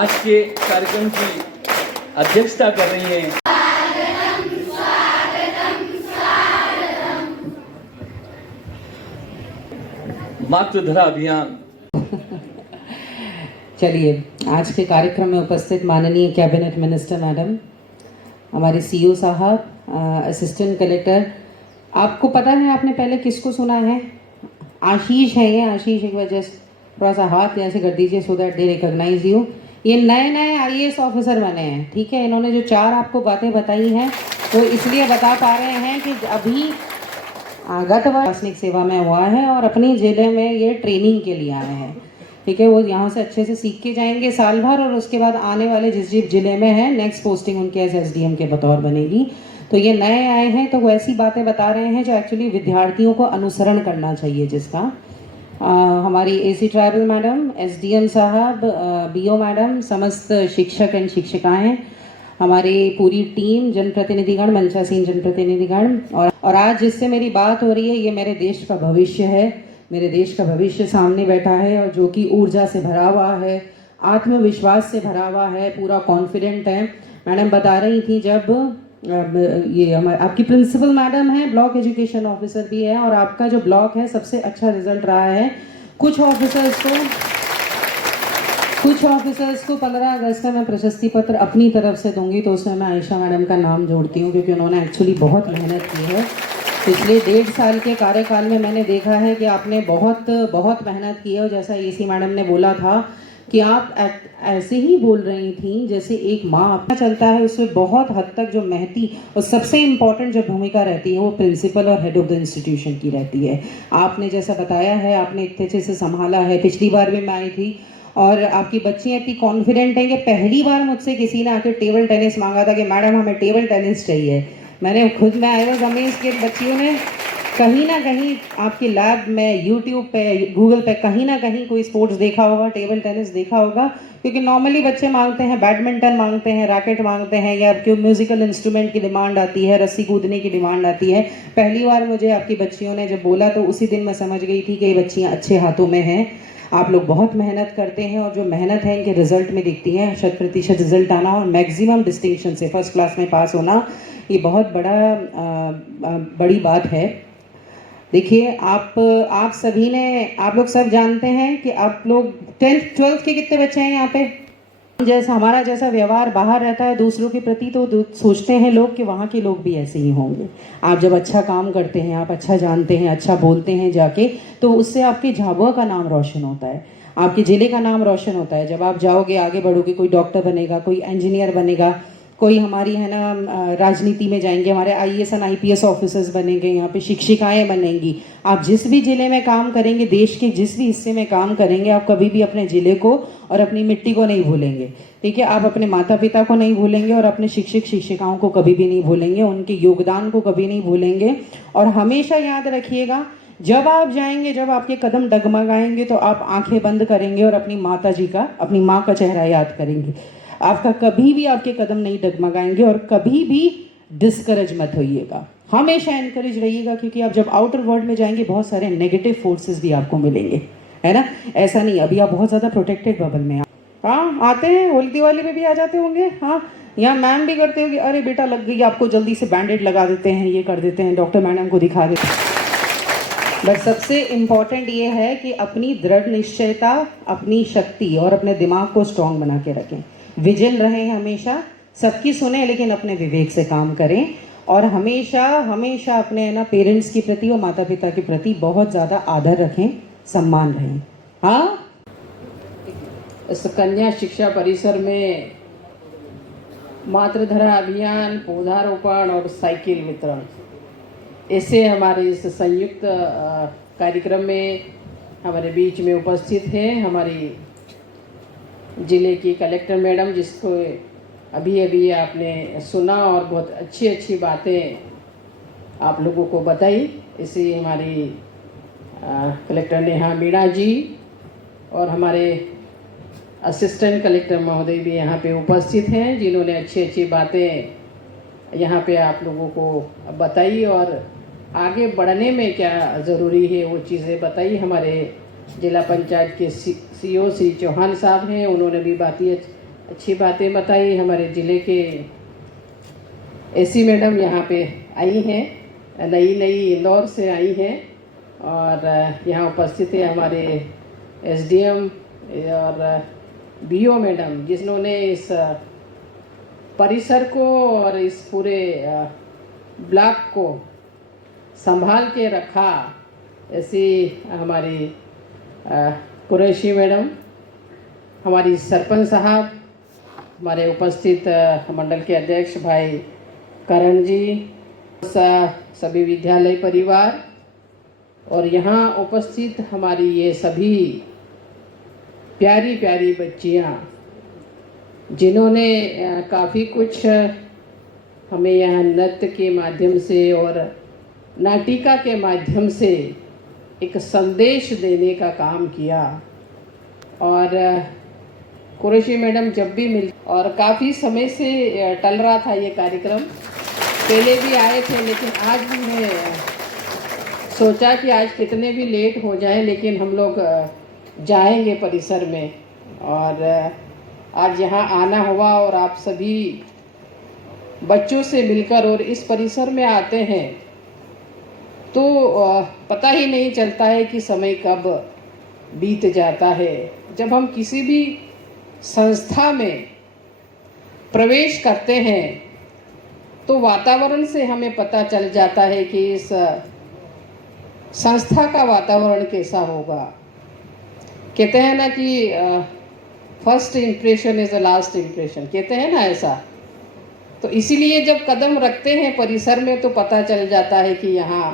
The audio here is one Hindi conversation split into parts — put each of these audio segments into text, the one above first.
आज के कार्यक्रम की अध्यक्षता कर रही हैं। मातृधरा अभियान। चलिए, आज के कार्यक्रम में उपस्थित माननीय कैबिनेट मिनिस्टर मैडम, हमारे सीईओ साहब, असिस्टेंट कलेक्टर, आपको पता है आपने पहले किसको सुना है? आशीष है ये। आशीष एक वजह से थोड़ा सा हाथ ऐसे कर दीजिए so that they recognize you. ये नए नए आईएएस ऑफिसर बने हैं, ठीक है। इन्होंने जो 4 आपको बातें बताई हैं वो इसलिए बता पा रहे हैं कि अभी गत प्रशासनिक सेवा में हुआ है और अपनी जिले में ये ट्रेनिंग के लिए आए हैं, ठीक है। वो यहाँ से अच्छे से सीख के जाएंगे साल भर, और उसके बाद आने वाले जिस जिले में है नेक्स्ट पोस्टिंग उनके एसडीएम के बतौर बनेगी। तो ये नए आए हैं तो वो ऐसी बातें बता रहे हैं जो एक्चुअली विद्यार्थियों को अनुसरण करना चाहिए, जिसका हमारी एसी ट्राइबल मैडम, एसडीएम साहब, बीओ मैडम, समस्त शिक्षक एंड शिक्षिकाएं, हमारी पूरी टीम, जनप्रतिनिधिगण, मंचासीन जनप्रतिनिधिगण, और आज जिससे मेरी बात हो रही है ये मेरे देश का भविष्य है। मेरे देश का भविष्य सामने बैठा है और जो कि ऊर्जा से भरा हुआ है, आत्मविश्वास से भरा हुआ है, पूरा कॉन्फिडेंट है। मैडम बता रही थी जब ये हमारे आपकी प्रिंसिपल मैडम है, ब्लॉक एजुकेशन ऑफिसर भी है, और आपका जो ब्लॉक है सबसे अच्छा रिजल्ट रहा है। कुछ ऑफिसर्स को 15 अगस्त में मैं प्रशस्ति पत्र अपनी तरफ से दूंगी, तो उसमें मैं आयशा मैडम का नाम जोड़ती हूँ, क्योंकि उन्होंने एक्चुअली बहुत मेहनत की है। पिछले 1.5 साल के कार्यकाल में मैंने देखा है कि आपने बहुत मेहनत की है। और जैसा एसी मैडम ने बोला था कि आप ऐसे ही बोल रही थी जैसे एक माँ अपना चलता है, उसमें बहुत हद तक जो महती और सबसे इम्पॉर्टेंट जो भूमिका रहती है वो प्रिंसिपल और हेड ऑफ द इंस्टीट्यूशन की रहती है। आपने जैसा बताया है, आपने इतने अच्छे से संभाला है। पिछली बार भी मैं आई थी और आपकी बच्चियाँ इतनी कॉन्फिडेंट हैं कि पहली बार मुझसे किसी ने आके टेबल टेनिस मांगा था कि मैडम हमें टेबल टेनिस चाहिए। मैंने खुद में आई वॉज अमेज़्ड कि बच्चियों ने कहीं ना कहीं आपकी लैब में, यूट्यूब पे, गूगल पे कहीं ना कहीं कोई स्पोर्ट्स देखा होगा, टेबल टेनिस देखा होगा। क्योंकि नॉर्मली बच्चे मांगते हैं बैडमिंटन मांगते हैं, रैकेट मांगते हैं, या क्यों म्यूजिकल इंस्ट्रूमेंट की डिमांड आती है, रस्सी कूदने की डिमांड आती है। पहली बार मुझे आपकी बच्चियों ने जब बोला तो उसी दिन मैं समझ गई थी कि ये बच्चियाँ अच्छे हाथों में हैं। आप लोग बहुत मेहनत करते हैं और जो मेहनत है इनके रिजल्ट में दिखती है। 100% रिजल्ट आना और मैक्सिमम डिस्टिंक्शन से फर्स्ट क्लास में पास होना, ये बहुत बड़ी बात है। देखिए, आप लोग सब जानते हैं कि आप लोग 10th 12th के कितने बच्चे हैं यहाँ पे? जैसा हमारा जैसा व्यवहार बाहर रहता है दूसरों के प्रति, तो सोचते हैं लोग कि वहाँ के लोग भी ऐसे ही होंगे। आप जब अच्छा काम करते हैं, आप अच्छा जानते हैं, अच्छा बोलते हैं जाके, तो उससे आपके झाबुआ का नाम रोशन होता है, आपके ज़िले का नाम रोशन होता है। जब आप जाओगे, आगे बढ़ोगे, कोई डॉक्टर बनेगा, कोई इंजीनियर बनेगा, कोई हमारी है ना राजनीति में जाएंगे, हमारे आईएएस एंड आईपीएस ऑफिसर्स बनेंगे, यहाँ पे शिक्षिकाएं बनेंगी। आप जिस भी ज़िले में काम करेंगे, देश के जिस भी हिस्से में काम करेंगे, आप कभी भी अपने ज़िले को और अपनी मिट्टी को नहीं भूलेंगे, ठीक है। आप अपने माता पिता को नहीं भूलेंगे और अपने शिक्षक शिक्षिकाओं को कभी भी नहीं भूलेंगे, उनके योगदान को कभी नहीं भूलेंगे। और हमेशा याद रखिएगा, जब आप जाएंगे, जब आपके कदम डगमगाएंगे, तो आप आंखें बंद करेंगे और अपनी माता जी का, अपनी माँ का चेहरा याद करेंगे। आपका कभी भी आपके कदम नहीं डगमगाएंगे और कभी भी डिस्करेज मत होइएगा, हमेशा एनकरेज रहिएगा, क्योंकि आप जब आउटर वर्ल्ड में जाएंगे बहुत सारे नेगेटिव फोर्सेस भी आपको मिलेंगे, है ना। ऐसा नहीं, अभी आप बहुत ज़्यादा प्रोटेक्टेड बबल में हाँ आते हैं, होली दिवाली में भी आ जाते होंगे। हाँ, यहाँ मैम भी करते होंगे, अरे बेटा लग गई आपको, जल्दी से बैंडेड लगा देते हैं, ये कर देते हैं, डॉक्टर मैडम को दिखा देते हैं। बट सबसे इम्पॉर्टेंट ये है कि अपनी दृढ़ निश्चयता, अपनी शक्ति और अपने दिमाग को स्ट्रांग बना के रखें, विजिल रहें हमेशा, सबकी सुने लेकिन अपने विवेक से काम करें, और हमेशा अपने है ना पेरेंट्स के प्रति और माता पिता के प्रति बहुत ज़्यादा आदर रखें, सम्मान रहें। हाँ, इस कन्या शिक्षा परिसर में मातृधरा अभियान, पौधारोपण और साइकिल वितरण, ऐसे हमारे इस संयुक्त कार्यक्रम में हमारे बीच में उपस्थित हैं हमारी ज़िले की कलेक्टर मैडम, जिसको अभी आपने सुना और बहुत अच्छी बातें आप लोगों को बताई। इसी हमारी कलेक्टर नेहा मीणा जी और हमारे असिस्टेंट कलेक्टर महोदय भी यहाँ पे उपस्थित हैं, जिन्होंने अच्छी बातें यहाँ पे आप लोगों को बताई और आगे बढ़ने में क्या ज़रूरी है वो चीज़ें बताई। हमारे जिला पंचायत के सीईओ श्री चौहान साहब हैं, उन्होंने भी अच्छी बातें बताई। हमारे ज़िले के एसी मैडम यहाँ पे आई हैं, नई इंदौर से आई हैं और यहाँ उपस्थित है हमारे एसडीएम और बीओ मैडम, जिन्होंने इस परिसर को और इस पूरे ब्लॉक को संभाल के रखा। ऐसी हमारी कुरैशी मैडम, हमारी सरपंच साहब, हमारे उपस्थित मंडल के अध्यक्ष भाई करण जी, सभी विद्यालय परिवार और यहाँ उपस्थित हमारी ये सभी प्यारी प्यारी बच्चियाँ, जिन्होंने काफ़ी कुछ हमें यहाँ नृत्य के माध्यम से और नाटिका के माध्यम से एक संदेश देने का काम किया। और कुरैशी मैडम जब भी मिल और काफ़ी समय से टल रहा था ये कार्यक्रम, पहले भी आए थे लेकिन आज हमने सोचा कि आज कितने भी लेट हो जाए लेकिन हम लोग जाएंगे परिसर में। और आज यहाँ आना हुआ और आप सभी बच्चों से मिलकर और इस परिसर में आते हैं तो पता ही नहीं चलता है कि समय कब बीत जाता है। जब हम किसी भी संस्था में प्रवेश करते हैं तो वातावरण से हमें पता चल जाता है कि इस संस्था का वातावरण कैसा होगा। कहते हैं ना कि first impression is the last impression, कहते हैं ना ऐसा। तो इसीलिए जब कदम रखते हैं परिसर में तो पता चल जाता है कि यहाँ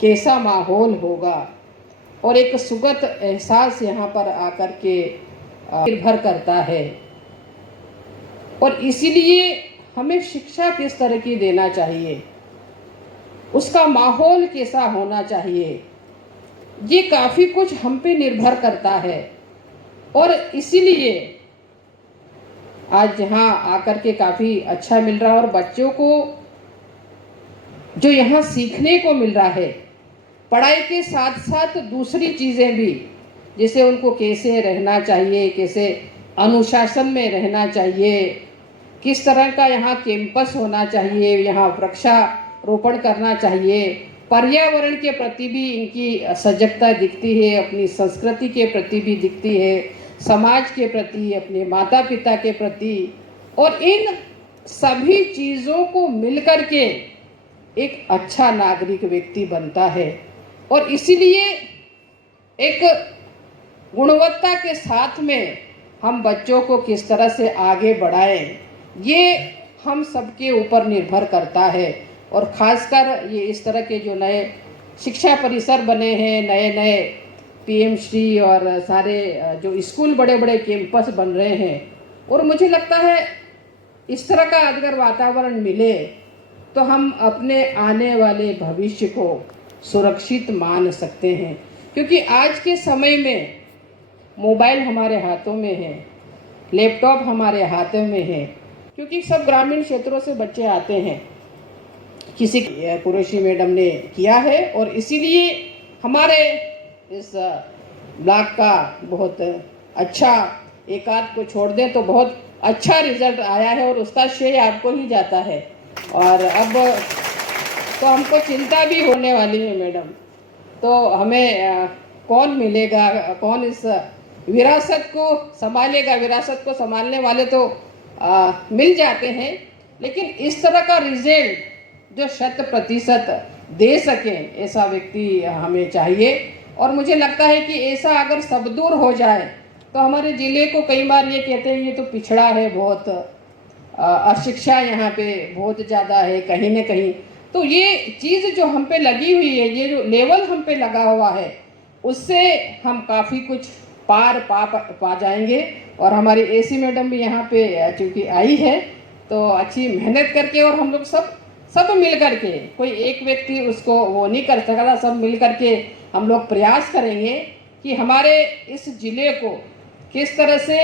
कैसा माहौल होगा और एक सुगत एहसास यहाँ पर आकर के निर्भर करता है। और इसीलिए हमें शिक्षा किस तरह की देना चाहिए, उसका माहौल कैसा होना चाहिए, ये काफ़ी कुछ हम पे निर्भर करता है। और इसीलिए आज यहाँ आकर के काफ़ी अच्छा मिल रहा है और बच्चों को जो यहाँ सीखने को मिल रहा है, पढ़ाई के साथ साथ दूसरी चीज़ें भी, जैसे उनको कैसे रहना चाहिए, कैसे अनुशासन में रहना चाहिए, किस तरह का यहाँ कैंपस होना चाहिए, यहाँ वृक्षारोपण करना चाहिए, पर्यावरण के प्रति भी इनकी सजगता दिखती है, अपनी संस्कृति के प्रति भी दिखती है, समाज के प्रति, अपने माता पिता के प्रति। और इन सभी चीज़ों को मिलकर के एक अच्छा नागरिक व्यक्ति बनता है। और इसीलिए एक गुणवत्ता के साथ में हम बच्चों को किस तरह से आगे बढ़ाएं, ये हम सबके ऊपर निर्भर करता है। और ख़ासकर ये इस तरह के जो नए शिक्षा परिसर बने हैं, नए नए पीएमश्री और सारे जो स्कूल बड़े बड़े कैंपस बन रहे हैं, और मुझे लगता है इस तरह का अगर वातावरण मिले तो हम अपने आने वाले भविष्य को सुरक्षित मान सकते हैं। क्योंकि आज के समय में मोबाइल हमारे हाथों में है, लैपटॉप हमारे हाथों में है, क्योंकि सब ग्रामीण क्षेत्रों से बच्चे आते हैं, किसी कुरैशी मैडम ने किया है। और इसीलिए हमारे इस ब्लॉक का बहुत अच्छा, एक आध को छोड़ दें तो बहुत अच्छा रिजल्ट आया है और उसका श्रेय आपको ही जाता है। और अब तो हमको चिंता भी होने वाली है मैडम, तो हमें कौन मिलेगा, कौन इस विरासत को संभालेगा। विरासत को संभालने वाले तो मिल जाते हैं, लेकिन इस तरह का रिजल्ट जो 100% दे सके ऐसा व्यक्ति हमें चाहिए। और मुझे लगता है कि ऐसा अगर सब दूर हो जाए तो हमारे ज़िले को, कई बार ये कहते हैं ये तो पिछड़ा है बहुत, अशिक्षा यहाँ पे बहुत ज़्यादा है कहीं न कहीं। तो ये चीज़ जो हम पे लगी हुई है, ये जो लेवल हम पे लगा हुआ है, उससे हम काफ़ी कुछ पार पा जाएंगे। और हमारी एसी मैडम भी यहाँ पे चूँकि आई है तो अच्छी मेहनत करके, और हम लोग सब मिल कर के, कोई एक व्यक्ति उसको वो नहीं कर सकता, सब मिल कर के हम लोग प्रयास करेंगे कि हमारे इस ज़िले को किस तरह से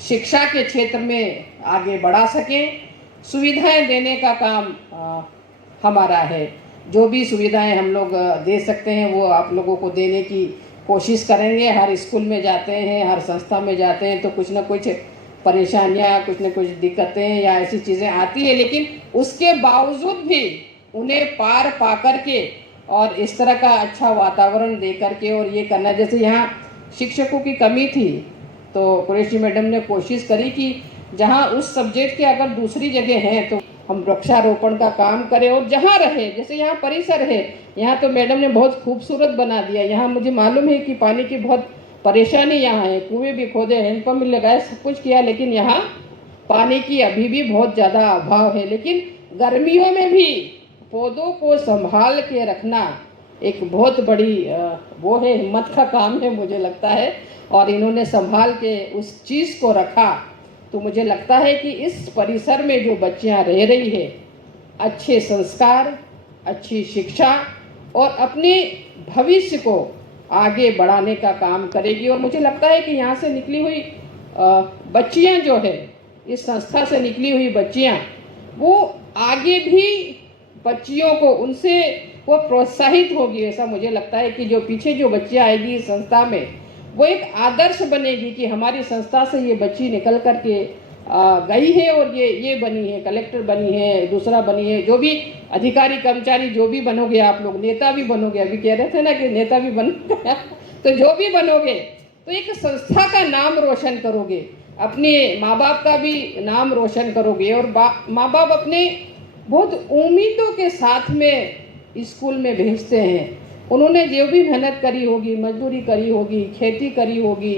शिक्षा के क्षेत्र में आगे बढ़ा सकें। सुविधाएं देने का काम हमारा है। जो भी सुविधाएं हम लोग दे सकते हैं वो आप लोगों को देने की कोशिश करेंगे। हर स्कूल में जाते हैं, हर संस्था में जाते हैं तो कुछ ना कुछ परेशानियां, कुछ न कुछ दिक्कतें या ऐसी चीज़ें आती है, लेकिन उसके बावजूद भी उन्हें पार पा कर के और इस तरह का अच्छा वातावरण दे करके और ये करना, जैसे यहाँ शिक्षकों की कमी थी तो कुरैशी मैडम ने कोशिश करी कि जहाँ उस सब्जेक्ट के अगर दूसरी जगह हैं तो हम वृक्षारोपण का काम करें और जहाँ रहे, जैसे यहाँ परिसर है, यहाँ तो मैडम ने बहुत खूबसूरत बना दिया। यहाँ मुझे मालूम है कि पानी की बहुत परेशानी यहाँ है, कुएं भी खोदे, हैंडपम्प भी लगाए, सब कुछ किया, लेकिन यहाँ पानी की अभी भी बहुत ज़्यादा अभाव है। लेकिन गर्मियों में भी पौधों को संभाल के रखना एक बहुत बड़ी वो है, हिम्मत का काम है मुझे लगता है। और इन्होंने संभाल के उस चीज़ को रखा, तो मुझे लगता है कि इस परिसर में जो बच्चियां रह रही है, अच्छे संस्कार, अच्छी शिक्षा और अपने भविष्य को आगे बढ़ाने का काम करेगी। और मुझे लगता है कि यहाँ से निकली हुई बच्चियां जो है, इस संस्था से निकली हुई बच्चियां, वो आगे भी बच्चियों को उनसे वो प्रोत्साहित होगी। ऐसा मुझे लगता है कि जो पीछे जो बच्चियां आएगी इस संस्था में, वो एक आदर्श बनेगी कि हमारी संस्था से ये बच्ची निकल कर के गई है और ये बनी है, कलेक्टर बनी है, दूसरा बनी है, जो भी अधिकारी कर्मचारी जो भी बनोगे आप लोग, नेता भी बनोगे, अभी कह रहे थे ना कि नेता भी बन तो जो भी बनोगे तो एक संस्था का नाम रोशन करोगे, अपने माँ बाप का भी नाम रोशन करोगे। और माँ बाप अपने बहुत उम्मीदों के साथ में स्कूल में भेजते हैं। उन्होंने जो भी मेहनत करी होगी, मजदूरी करी होगी, खेती करी होगी,